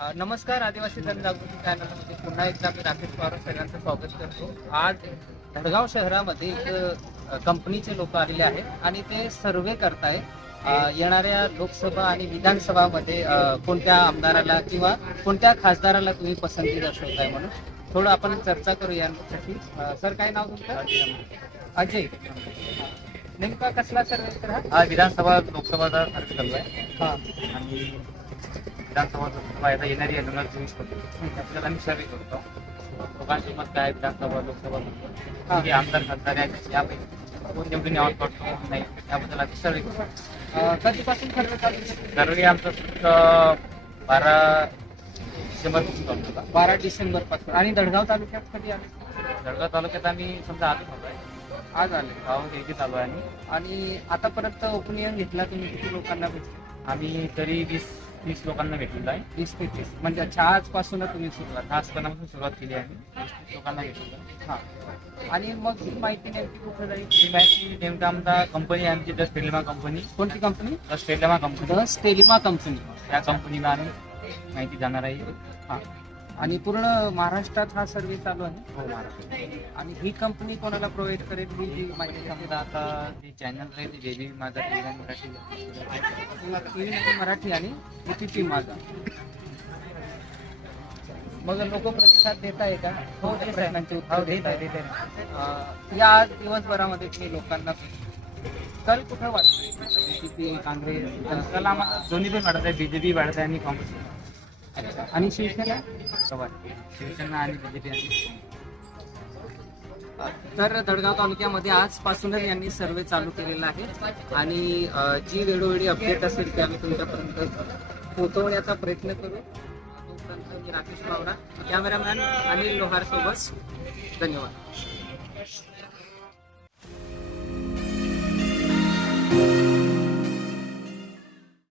नमस्कार आदिवासी जनजागृती चॅनलमध्ये पुन्हा एकदा मी राकेश पवार सगळ्यांचं स्वागत करतो. आज धडगाव शहरामध्ये एक कंपनीचे लोक आलेले आहेत आणि ते सर्वे करताय अ, येणाऱ्या लोकसभा आणि विधानसभामध्ये कोणत्या आमदाराला किंवा कोणत्या खासदाराला तुम्ही पसंती दर्शवताय म्हणून थोडं आपण चर्चा करू यासाठी सर काय नाव तुमचं? अजय. नेमका कसला सर्वे तर हा? विधानसभा लोकसभाचा खर्च चालू आहे. हा. आणि विधानसभा आता येणारी हजार चोवीस त्याच्यात आम्ही सर्वे करतो. लोकांची मत काय विधानसभा लोकसभा हा. जे आमदार खासदार यापैकी कोण नेमकं निवड करतो नाही. याबद्दल आम्ही सर्वे करतो कधीपासून सर्वे आमचा फक्त बारा डिसेंबरपासून चालू होता बारा डिसेंबरपासून. आणि दडगाव तालुक्यात कधी आले? जळगाव तालुक्यात आम्ही समजा आलो होतो. आहे आज आले. गाव देखील चालू आहे आणि आतापर्यंत ओपिनियन घेतला तुम्ही किती लोकांना आम्ही तरी वीस तीस लोकांना भेटलेलो आहे. वीस ते तीस म्हणजे अच्छा आजपासून तुम्ही सुरुवात करण्यापासून सुरुवात केली आहे. वीस तीस लोकांना भेटलेलो हा. आणि मग ही माहिती नेमकी कुठे जाईल? ही माहिती नेमकं आमचा कंपनी आहे आमची द स्टेलिमा कंपनी कोणती company the Stelima company the Stelima company त्या कंपनीला आम्ही माहिती जाणार आहे. हा. आणि पूर्ण महाराष्ट्रात हा सर्वे चालू आहे. हो महाराष्ट्र आणि ही कंपनी कोणाला प्रोव्हाइड करेल ही जी माहिती समजा आता जे चॅनल आहे ते बेबी माझा टी व्ही मराठी समजा मराठी आणि टी माझा. मग लोक प्रतिसाद देत आहे का? हो देत प्रश्नांची आहे उत्तर हो देत आहे देत आहे. अं, या आज दिवसभरामध्ये तुम्ही लोकांना कल कुठं बीजेपी काँग्रेस त्याला आम्हाला दोन्ही पण वाढत आहे बीजेपी वाढत आहे आणि काँग्रेस. आणि शिवसेना? शिवसेना आणि बीजेपी तर दडगाव तालुक्यामध्ये आजपासूनच यांनी सर्वे चालू केलेला आहे. आणि जी वेळोवेळी अपडेट असेल ते आम्ही तुमच्यापर्यंत पोहोचवण्याचा प्रयत्न करू. तोपर्यंत मी राकेश पावरा कॅमेरामॅन अनिल लोहार सोबत धन्यवाद.